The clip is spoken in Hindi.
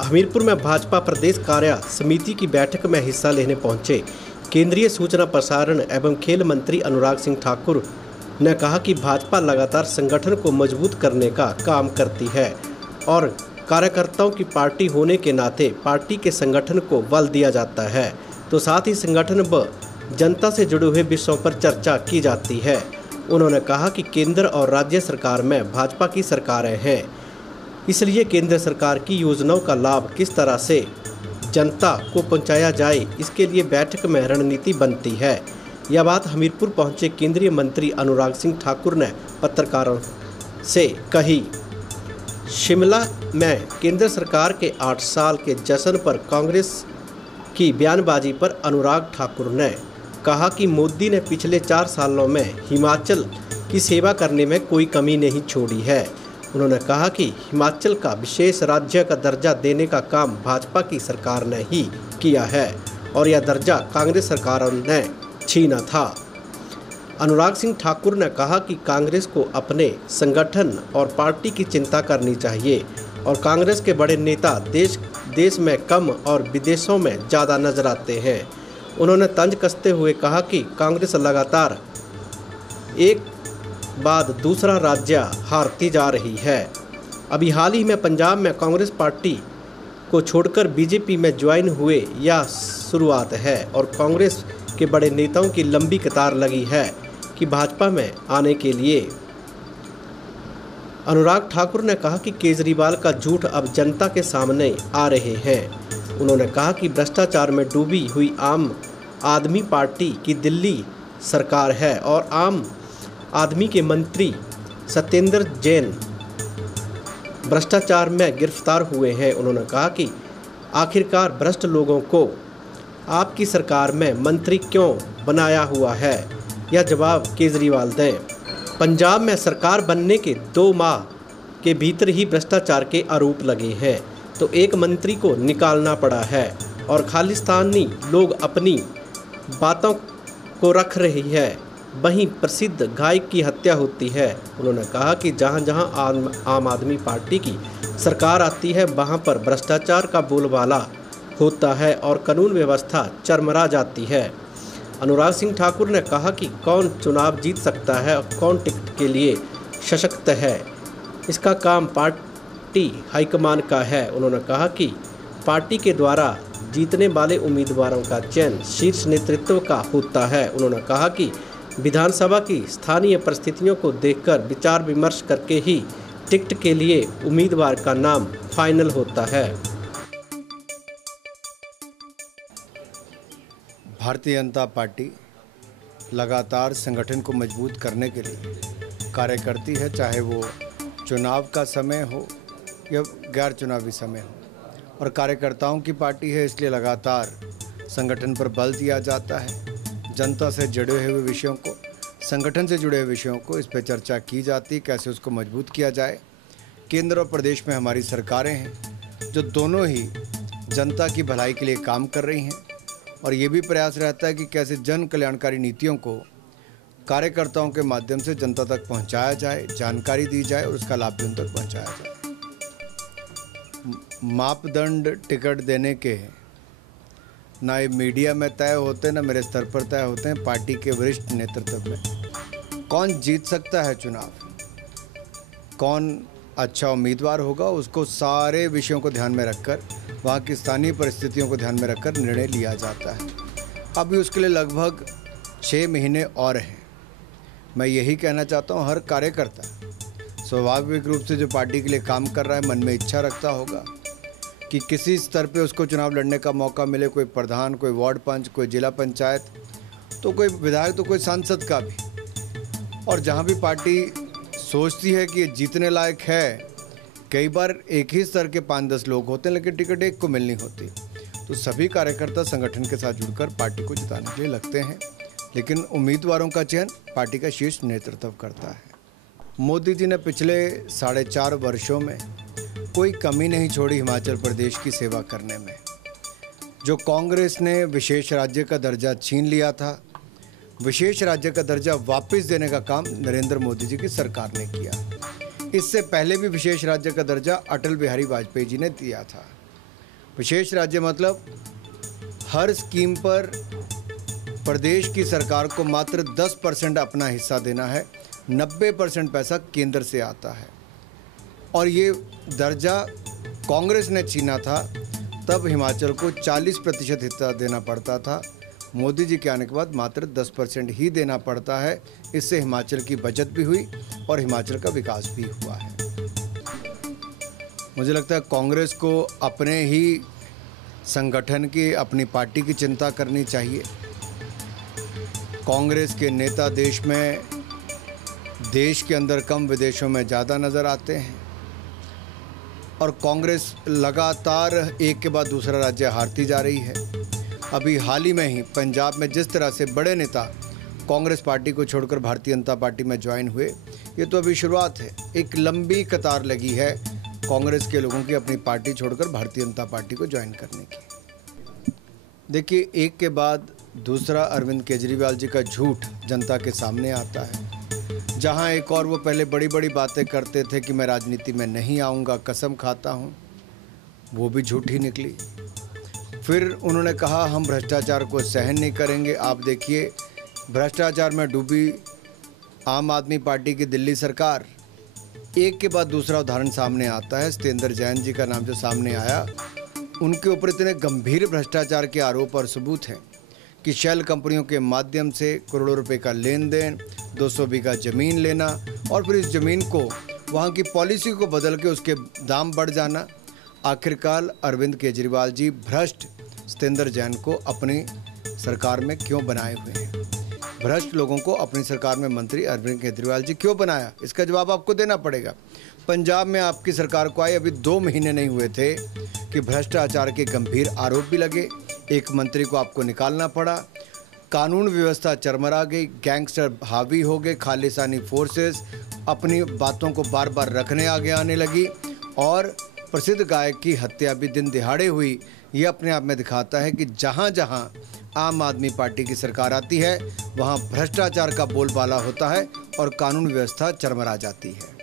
हमीरपुर में भाजपा प्रदेश कार्य समिति की बैठक में हिस्सा लेने पहुंचे केंद्रीय सूचना प्रसारण एवं खेल मंत्री अनुराग सिंह ठाकुर ने कहा कि भाजपा लगातार संगठन को मजबूत करने का काम करती है और कार्यकर्ताओं की पार्टी होने के नाते पार्टी के संगठन को बल दिया जाता है, तो साथ ही संगठन व जनता से जुड़े हुए विषयों पर चर्चा की जाती है। उन्होंने कहा कि केंद्र और राज्य सरकार में भाजपा की सरकारें हैं, इसलिए केंद्र सरकार की योजनाओं का लाभ किस तरह से जनता को पहुंचाया जाए, इसके लिए बैठक में रणनीति बनती है। यह बात हमीरपुर पहुंचे केंद्रीय मंत्री अनुराग सिंह ठाकुर ने पत्रकारों से कही। शिमला में केंद्र सरकार के 8 साल के जश्न पर कांग्रेस की बयानबाजी पर अनुराग ठाकुर ने कहा कि मोदी ने पिछले 4 सालों में हिमाचल की सेवा करने में कोई कमी नहीं छोड़ी है। उन्होंने कहा कि हिमाचल का विशेष राज्य का दर्जा देने का काम भाजपा की सरकार ने ही किया है और यह दर्जा कांग्रेस सरकारों ने छीना था। अनुराग सिंह ठाकुर ने कहा कि कांग्रेस को अपने संगठन और पार्टी की चिंता करनी चाहिए और कांग्रेस के बड़े नेता देश में कम और विदेशों में ज़्यादा नजर आते हैं। उन्होंने तंज कसते हुए कहा कि कांग्रेस लगातार एक बाद दूसरा राज्य हारती जा रही है। अभी हाल ही में पंजाब में कांग्रेस पार्टी को छोड़कर बीजेपी में ज्वाइन हुए यह शुरुआत है और कांग्रेस के बड़े नेताओं की लंबी कतार लगी है कि भाजपा में आने के लिए। अनुराग ठाकुर ने कहा कि केजरीवाल का झूठ अब जनता के सामने आ रहे हैं। उन्होंने कहा कि भ्रष्टाचार में डूबी हुई आम आदमी पार्टी की दिल्ली सरकार है और आम आदमी के मंत्री सत्येंद्र जैन भ्रष्टाचार में गिरफ्तार हुए हैं। उन्होंने कहा कि आखिरकार भ्रष्ट लोगों को आपकी सरकार में मंत्री क्यों बनाया हुआ है, यह जवाब केजरीवाल दें। पंजाब में सरकार बनने के 2 माह के भीतर ही भ्रष्टाचार के आरोप लगे हैं, तो एक मंत्री को निकालना पड़ा है और खालिस्तानी लोग अपनी बातों को रख रही है, वहीं प्रसिद्ध गायक की हत्या होती है। उन्होंने कहा कि जहां जहां आम आदमी पार्टी की सरकार आती है वहां पर भ्रष्टाचार का बोलबाला होता है और कानून व्यवस्था चरमरा जाती है। अनुराग सिंह ठाकुर ने कहा कि कौन चुनाव जीत सकता है और कौन टिकट के लिए सशक्त है, इसका काम पार्टी हाईकमान का है। उन्होंने कहा कि पार्टी के द्वारा जीतने वाले उम्मीदवारों का चयन शीर्ष नेतृत्व का होता है। उन्होंने कहा कि विधानसभा की स्थानीय परिस्थितियों को देखकर विचार विमर्श करके ही टिकट के लिए उम्मीदवार का नाम फाइनल होता है। भारतीय जनता पार्टी लगातार संगठन को मजबूत करने के लिए कार्य करती है, चाहे वो चुनाव का समय हो या गैर चुनावी समय हो, और कार्यकर्ताओं की पार्टी है, इसलिए लगातार संगठन पर बल दिया जाता है। जनता से जुड़े हुए विषयों को, संगठन से जुड़े हुए विषयों को, इस पर चर्चा की जाती है, कैसे उसको मजबूत किया जाए। केंद्र और प्रदेश में हमारी सरकारें हैं जो दोनों ही जनता की भलाई के लिए काम कर रही हैं और ये भी प्रयास रहता है कि कैसे जन कल्याणकारी नीतियों को कार्यकर्ताओं के माध्यम से जनता तक पहुंचाया जाए, जानकारी दी जाए और उसका लाभ भी उन तक पहुंचाया जाए। मापदंड टिकट देने के ना ये मीडिया में तय होते हैं, ना मेरे स्तर पर तय होते हैं, पार्टी के वरिष्ठ नेतृत्व में। कौन जीत सकता है चुनाव, कौन अच्छा उम्मीदवार होगा, उसको सारे विषयों को ध्यान में रखकर, वहाँ की स्थानीय परिस्थितियों को ध्यान में रखकर निर्णय लिया जाता है। अभी उसके लिए लगभग 6 महीने और हैं। मैं यही कहना चाहता हूँ, हर कार्यकर्ता स्वाभाविक रूप से जो पार्टी के लिए काम कर रहा है मन में इच्छा रखता होगा कि किसी स्तर पे उसको चुनाव लड़ने का मौका मिले, कोई प्रधान, कोई वार्ड पंच, कोई जिला पंचायत, तो कोई विधायक, तो कोई सांसद का भी। और जहाँ भी पार्टी सोचती है कि ये जीतने लायक है, कई बार एक ही स्तर के 5-10 लोग होते हैं लेकिन टिकट एक को मिलनी होती, तो सभी कार्यकर्ता संगठन के साथ जुड़कर पार्टी को जिताने के लिए लगते हैं, लेकिन उम्मीदवारों का चयन पार्टी का शीर्ष नेतृत्व करता है। मोदी जी ने पिछले 4.5 वर्षों में कोई कमी नहीं छोड़ी हिमाचल प्रदेश की सेवा करने में। जो कांग्रेस ने विशेष राज्य का दर्जा छीन लिया था, विशेष राज्य का दर्जा वापस देने का काम नरेंद्र मोदी जी की सरकार ने किया। इससे पहले भी विशेष राज्य का दर्जा अटल बिहारी वाजपेयी जी ने दिया था। विशेष राज्य मतलब हर स्कीम पर प्रदेश की सरकार को मात्र 10% अपना हिस्सा देना है, 90% पैसा केंद्र से आता है। और ये दर्जा कांग्रेस ने छीना था, तब हिमाचल को 40% हिस्सा देना पड़ता था। मोदी जी के आने के बाद मात्र 10% ही देना पड़ता है। इससे हिमाचल की बचत भी हुई और हिमाचल का विकास भी हुआ है। मुझे लगता है कांग्रेस को अपने ही संगठन की, अपनी पार्टी की चिंता करनी चाहिए। कांग्रेस के नेता देश के अंदर कम, विदेशों में ज़्यादा नज़र आते हैं और कांग्रेस लगातार एक के बाद दूसरा राज्य हारती जा रही है। अभी हाल ही में ही पंजाब में जिस तरह से बड़े नेता कांग्रेस पार्टी को छोड़कर भारतीय जनता पार्टी में ज्वाइन हुए, ये तो अभी शुरुआत है। एक लंबी कतार लगी है कांग्रेस के लोगों की अपनी पार्टी छोड़कर भारतीय जनता पार्टी को ज्वाइन करने की। देखिए, एक के बाद दूसरा अरविंद केजरीवाल जी का झूठ जनता के सामने आता है। जहां एक और वो पहले बड़ी बड़ी बातें करते थे कि मैं राजनीति में नहीं आऊँगा, कसम खाता हूँ, वो भी झूठी निकली। फिर उन्होंने कहा हम भ्रष्टाचार को सहन नहीं करेंगे। आप देखिए, भ्रष्टाचार में डूबी आम आदमी पार्टी की दिल्ली सरकार, एक के बाद दूसरा उदाहरण सामने आता है। सत्येंद्र जैन जी का नाम जो सामने आया, उनके ऊपर इतने गंभीर भ्रष्टाचार के आरोप और सबूत हैं कि शेल कंपनियों के माध्यम से करोड़ों रुपए का लेन देन, 200 बीघा ज़मीन लेना और फिर इस ज़मीन को वहाँ की पॉलिसी को बदल के उसके दाम बढ़ जाना। आखिरकार अरविंद केजरीवाल जी भ्रष्ट सत्येंद्र जैन को अपनी सरकार में क्यों बनाए हुए हैं? भ्रष्ट लोगों को अपनी सरकार में मंत्री अरविंद केजरीवाल जी क्यों बनाया? इसका जवाब आपको देना पड़ेगा। पंजाब में आपकी सरकार को आए अभी 2 महीने नहीं हुए थे कि भ्रष्टाचार के गंभीर आरोप भी लगे। एक मंत्री को आपको निकालना पड़ा, कानून व्यवस्था चरमरा गई, गैंगस्टर हावी हो गए, खालिस्तानी फोर्सेस अपनी बातों को बार बार रखने आगे आने लगी और प्रसिद्ध गायक की हत्या भी दिन दिहाड़े हुई। ये अपने आप में दिखाता है कि जहाँ जहाँ आम आदमी पार्टी की सरकार आती है, वहाँ भ्रष्टाचार का बोलबाला होता है और कानून व्यवस्था चरमरा जाती है।